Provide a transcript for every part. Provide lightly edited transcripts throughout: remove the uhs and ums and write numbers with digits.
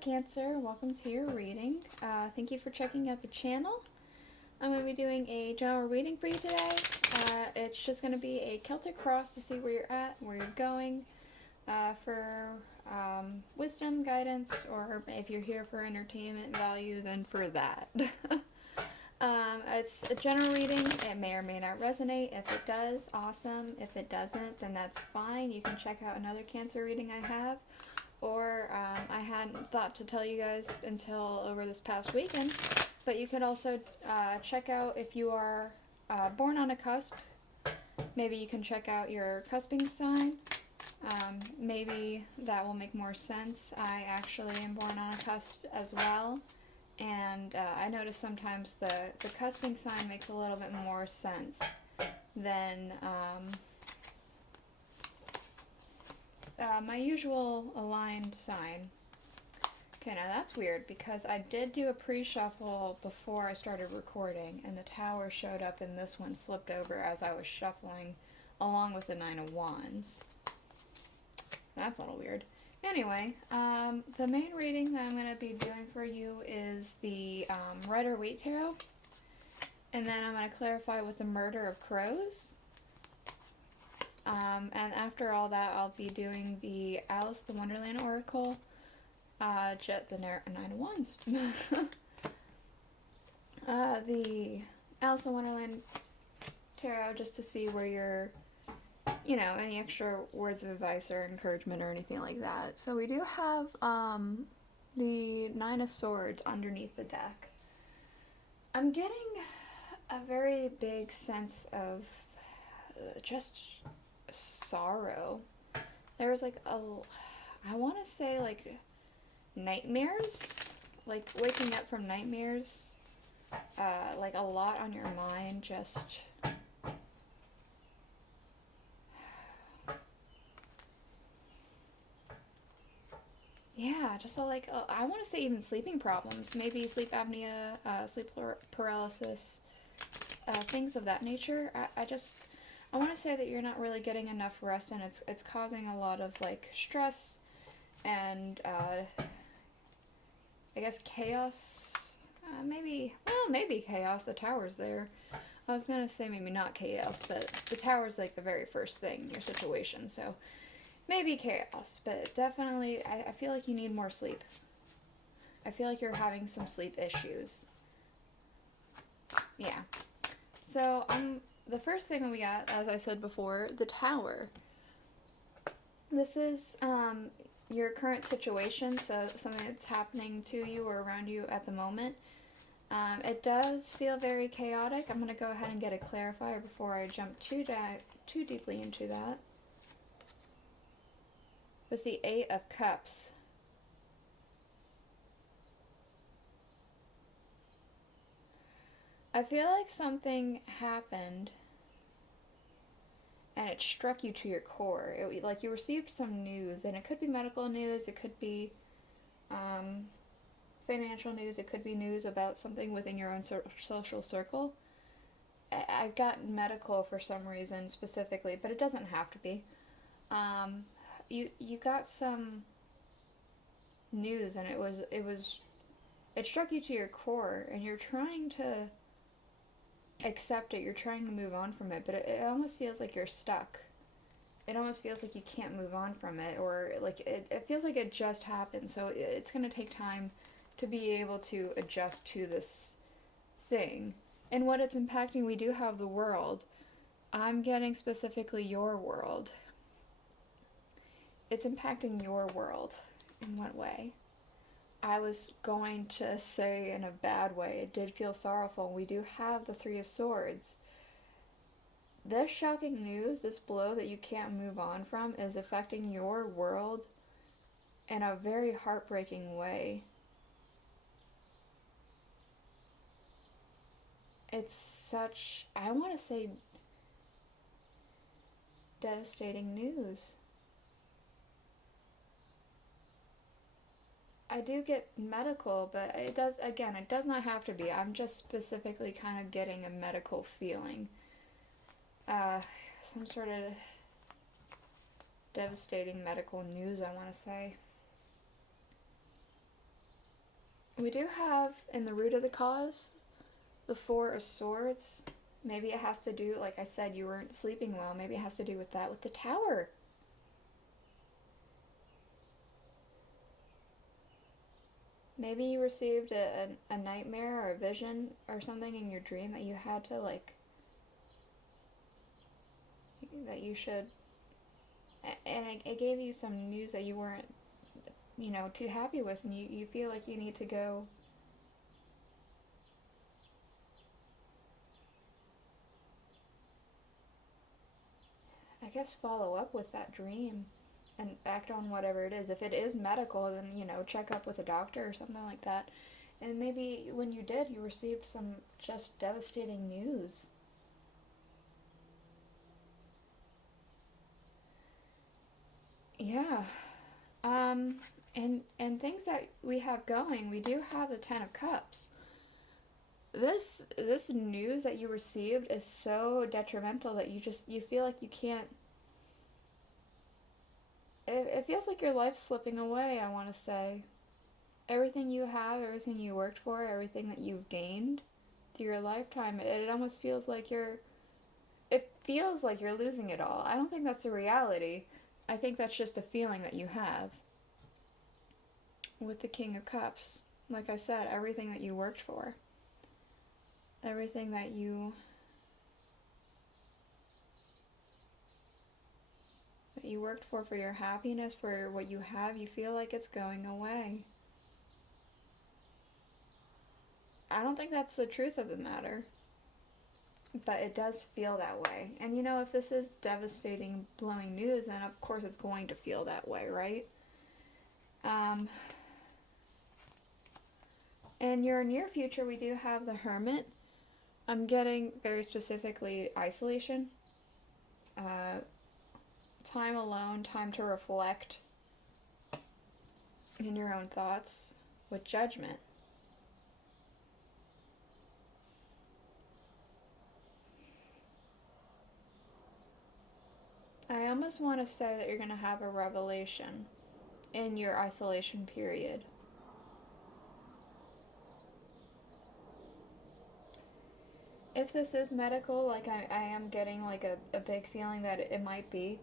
Cancer, welcome to your reading. Thank you for checking out the channel. I'm going to be doing a general reading for you today. It's just going to be a Celtic cross to see where you're at, where you're going, for wisdom, guidance, or if you're here for entertainment value, then for that. It's a general reading. It may or may not resonate. If it does, awesome. If it doesn't, then that's fine. You can check out another Cancer reading I have. Or I hadn't thought to tell you guys until over this past weekend, but you could also check out if you are born on a cusp. Maybe you can check out your cusping sign. Maybe that will make more sense. I actually am born on a cusp as well, and I notice sometimes the cusping sign makes a little bit more sense than my usual aligned sign. Okay, now that's weird because I did do a pre-shuffle before I started recording, and the tower showed up and this one flipped over as I was shuffling along with the Nine of Wands. That's a little weird. Anyway, the main reading that I'm going to be doing for you is the Rider-Waite tarot, and then I'm going to clarify with the Murder of Crows. And after all that, I'll be doing the Alice the Wonderland Oracle, Jet the Nine of Wands. The Alice in Wonderland Tarot, just to see where you're, any extra words of advice or encouragement or anything like that. So we do have the Nine of Swords underneath the deck. I'm getting a very big sense of just sorrow. There's like I want to say like nightmares, like waking up from nightmares, like a lot on your mind, just yeah, just like I want to say even sleeping problems, maybe sleep apnea, sleep paralysis, things of that nature. I want to say that you're not really getting enough rest, and it's causing a lot of like stress and I guess chaos. Maybe chaos. The tower's there. I was gonna say maybe not chaos, but the tower's like the very first thing in your situation, so maybe chaos. But definitely, I feel like you need more sleep. I feel like you're having some sleep issues. Yeah. So the first thing we got, as I said before, the tower. This is your current situation, so something that's happening to you or around you at the moment. It does feel very chaotic. I'm going to go ahead and get a clarifier before I jump too deeply into that. With the Eight of Cups. I feel like something happened and it struck you to your core. Like you received some news, and it could be medical news, it could be financial news, it could be news about something within your own social circle. I've gotten medical for some reason specifically, but it doesn't have to be. You got some news, and it struck you to your core, and you're trying to accept it, you're trying to move on from it, but it almost feels like you're stuck. It almost feels like you can't move on from it, or like it feels like it just happened, so it's going to take time to be able to adjust to this thing. And what it's impacting, we do have the world. I'm getting specifically your world. It's impacting your world. In what way? I was going to say in a bad way. It did feel sorrowful. We do have the Three of Swords. This shocking news, this blow that you can't move on from, is affecting your world in a very heartbreaking way. It's such, I want to say, devastating news. I do get medical, but it does not have to be. I'm just specifically kind of getting a medical feeling. Some sort of devastating medical news, I want to say. We do have in the root of the cause the Four of Swords. Maybe it has to do, like I said, you weren't sleeping well. Maybe it has to do with that, with the Tower. Maybe you received a nightmare or a vision or something in your dream that you had to, like, that you should, and it gave you some news that you weren't, too happy with, and you feel like you need to go. I guess follow up with that dream and act on whatever it is. If it is medical, then, check up with a doctor or something like that. And maybe when you did, you received some just devastating news. Yeah. And things that we have going, we do have the Ten of Cups. This news that you received is so detrimental that you feel like you can't. It feels like your life's slipping away, I want to say. Everything you have, everything you worked for, everything that you've gained through your lifetime, it almost feels like you're losing it all. I don't think that's a reality. I think that's just a feeling that you have. With the King of Cups, like I said, everything that you worked for, everything that you worked for your happiness, for what you have, you feel like it's going away. I don't think that's the truth of the matter, but it does feel that way. And if this is devastating, blowing news, then of course it's going to feel that way, right? In your near future, we do have the Hermit. I'm getting very specifically isolation, time alone, time to reflect in your own thoughts with Judgment. I almost want to say that you're going to have a revelation in your isolation period. If this is medical, like I am getting like a big feeling that it might be,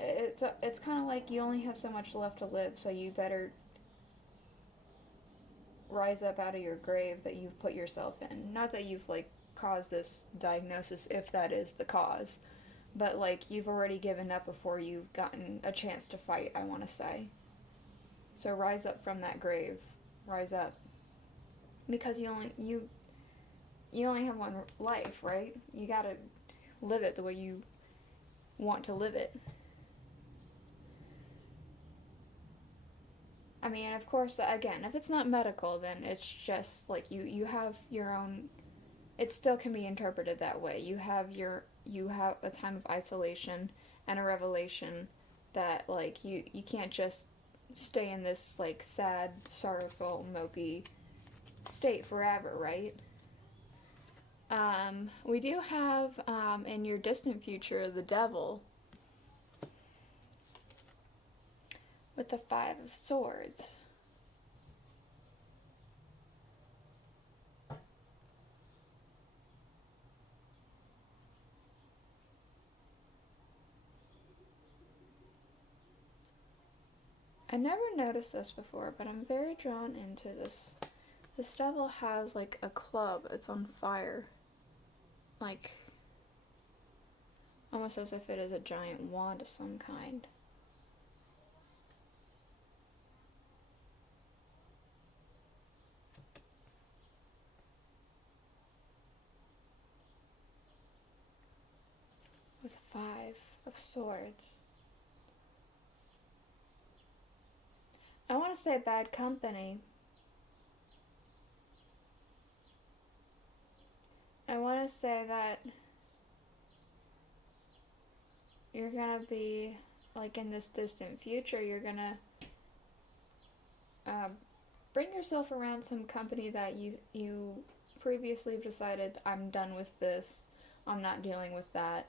it's kind of like you only have so much left to live, so you better rise up out of your grave that you've put yourself in. Not that you've like caused this diagnosis, if that is the cause, but like you've already given up before you've gotten a chance to fight, I want to say. So rise up from that grave. Rise up. Because you only have one life, right? You gotta live it the way you want to live it. I mean, of course, again, if it's not medical, then it's just like you have your own. It still can be interpreted that way. You have a time of isolation and a revelation that like you can't just stay in this like sad, sorrowful, mopey state forever, right? We do have in your distant future the Devil with the Five of Swords. I never noticed this before, but I'm very drawn into this. This devil has like a club. It's on fire. Like, almost as if it is a giant wand of some kind. With Five of Swords. I want to say bad company. I want to say that you're gonna be, like in this distant future, you're gonna bring yourself around some company that you previously decided, I'm done with this, I'm not dealing with that.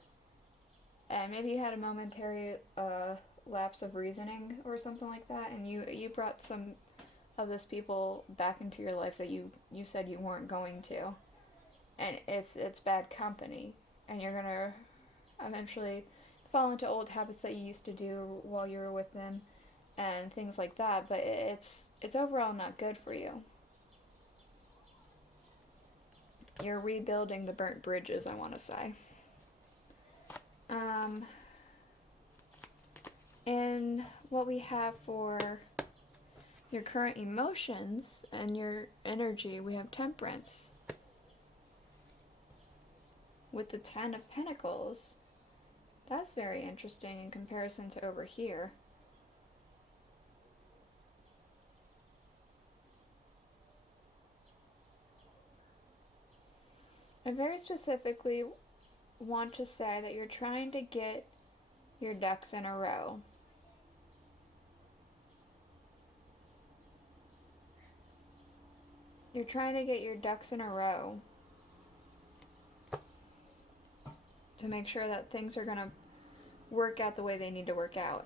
And maybe you had a momentary lapse of reasoning or something like that, and you brought some of this people back into your life that you said you weren't going to, and it's bad company, and you're gonna eventually fall into old habits that you used to do while you were with them and things like that, but it's overall not good for you. You're rebuilding the burnt bridges, I want to say. And what we have for your current emotions and your energy, we have temperance. With the 10 of Pentacles, that's very interesting in comparison to over here. I very specifically want to say that you're trying to get your ducks in a row. You're trying to get your ducks in a row to make sure that things are going to work out the way they need to work out.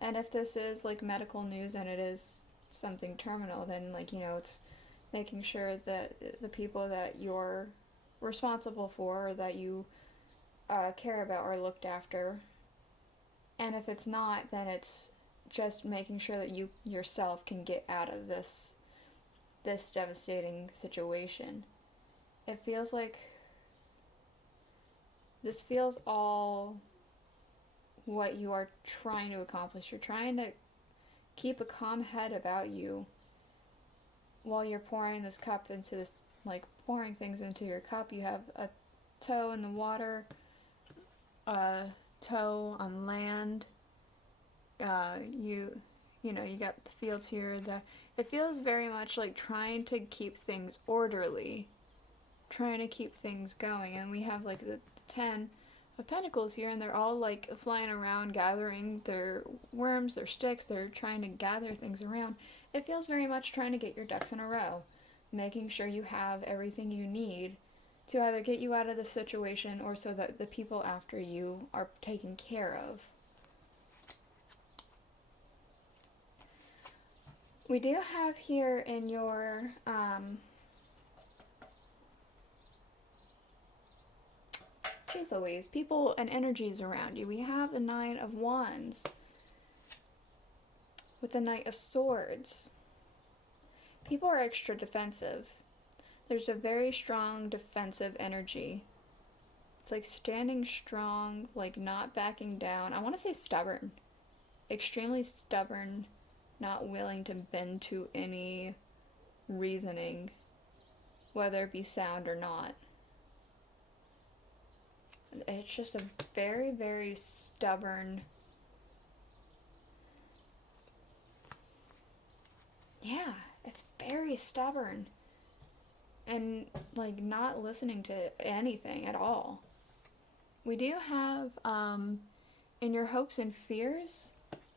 And if this is like medical news and it is something terminal, then like, you know, it's making sure that the people that you're responsible for or that you care about are looked after. And if it's not, then it's just making sure that you yourself can get out of this devastating situation. It feels like this feels all what you are trying to accomplish. You're trying to keep a calm head about you while you're pouring this cup into this, like pouring things into your cup. You have a toe in the water, a toe on land. You know, you got the fields here. It feels very much like trying to keep things orderly, trying to keep things going. And we have like the 10 of Pentacles here, and they're all like flying around, gathering their worms, their sticks. They're trying to gather things around. It feels very much trying to get your ducks in a row, making sure you have everything you need to either get you out of the situation or so that the people after you are taken care of. We do have here in your geez Louise, people and energies around you. We have the 9 of Wands with the Knight of Swords. People are extra defensive. There's a very strong defensive energy. It's like standing strong, like not backing down. I want to say stubborn. Extremely stubborn, not willing to bend to any reasoning, whether it be sound or not. It's just a very, very stubborn, yeah, it's very stubborn and like not listening to anything at all. We do have in your hopes and fears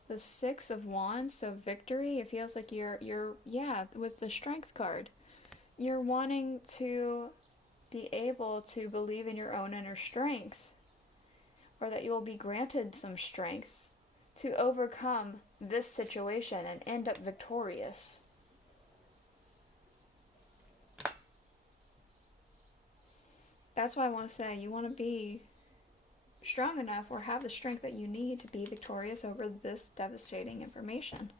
the 6 of Wands, so victory. It feels like you're yeah, with the Strength card, you're wanting to be able to believe in your own inner strength, or that you will be granted some strength to overcome this situation and end up victorious. That's why I want to say you want to be strong enough or have the strength that you need to be victorious over this devastating information.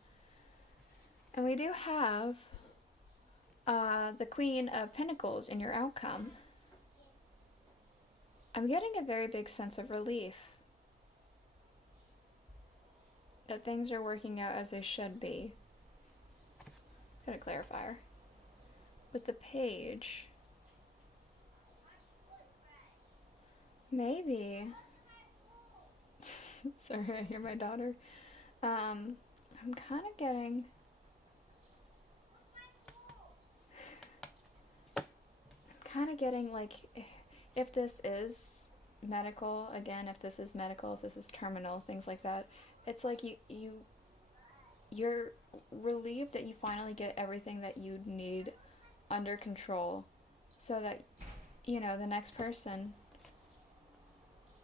And we do have the Queen of Pentacles in your outcome. I'm getting a very big sense of relief that things are working out as they should be. Got a clarifier. With the Page, maybe. Sorry, I hear my daughter. I'm kind of getting. Like, if this is medical, again, if this is medical, if this is terminal, things like that, it's like you're relieved that you finally get everything that you need under control, so that, you know, the next person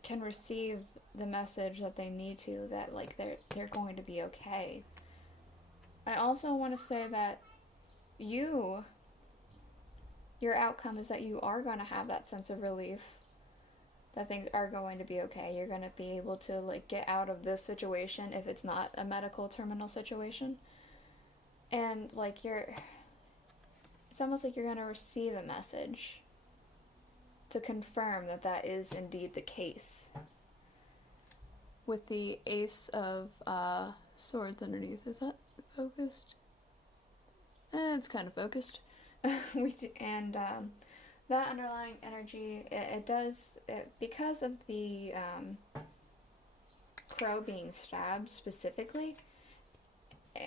can receive the message that they need to, that like they're going to be okay. I also want to say that your outcome is that you are going to have that sense of relief, that things are going to be okay. You're going to be able to like get out of this situation if it's not a medical terminal situation. And like it's almost like you're going to receive a message to confirm that that is indeed the case. With the Ace of Swords underneath, is that focused? It's kind of focused. And that underlying energy, it does, because of the crow being stabbed specifically,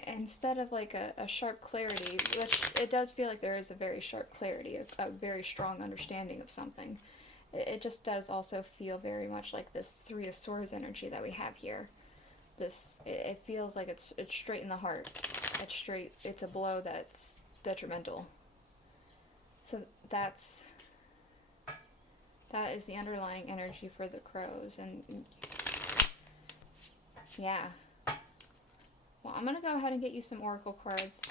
instead of like a sharp clarity, which it does feel like there is a very sharp clarity, a very strong understanding of something, it just does also feel very much like this Three of Swords energy that we have here. It feels like it's straight in the heart. It's a blow that's detrimental. So that is the underlying energy for the crows. And yeah. Well, I'm going to go ahead and get you some oracle cards.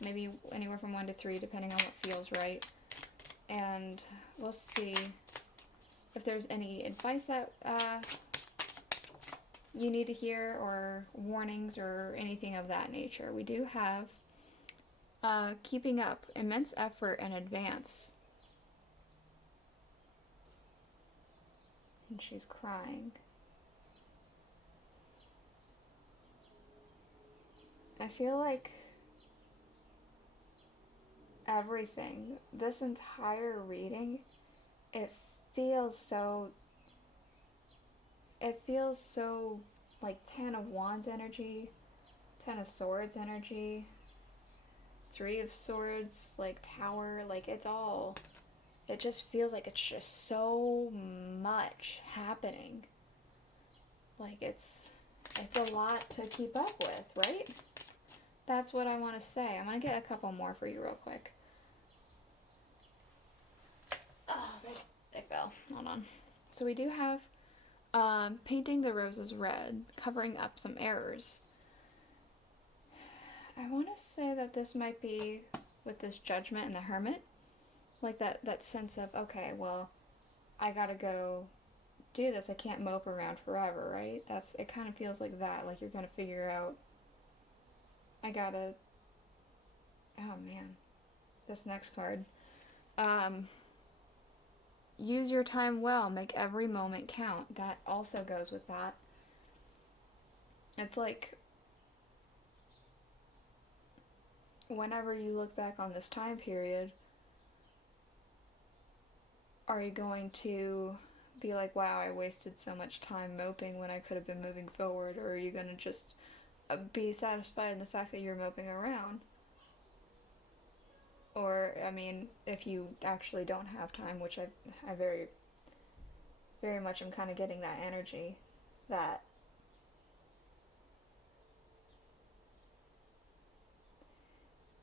Maybe anywhere from 1 to 3, depending on what feels right. And we'll see if there's any advice that you need to hear, or warnings, or anything of that nature. We do have keeping up, immense effort, and advance. And she's crying. I feel like everything, this entire reading, it feels so like Ten of Wands energy, Ten of Swords energy, Three of Swords, like Tower, like it just feels like it's just so much happening. Like it's a lot to keep up with, right? That's what I want to say. I'm going to get a couple more for you real quick. Oh, they fell. Hold on. So we do have painting the roses red, covering up some errors. I want to say that this might be with this Judgment and the Hermit. Like that sense of, okay, well, I gotta go do this. I can't mope around forever, right? It kind of feels like that. Like you're gonna figure out, oh man, this next card. Use your time well, make every moment count. That also goes with that. It's like, whenever you look back on this time period, are you going to be like, wow, I wasted so much time moping when I could have been moving forward? Or are you going to just be satisfied in the fact that you're moping around? Or, I mean, if you actually don't have time, which I very, very much am kind of getting that energy, that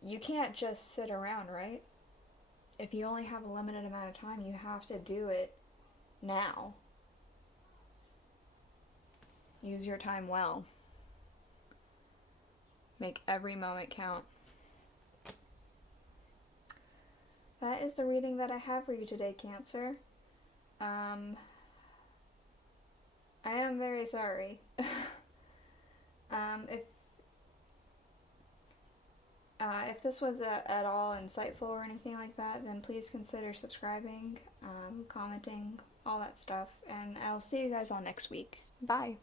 you can't just sit around, right? If you only have a limited amount of time, you have to do it now. Use your time well. Make every moment count. That is the reading that I have for you today, Cancer. I am very sorry. If this was at all insightful or anything like that, then please consider subscribing, commenting, all that stuff, and I'll see you guys all next week. Bye!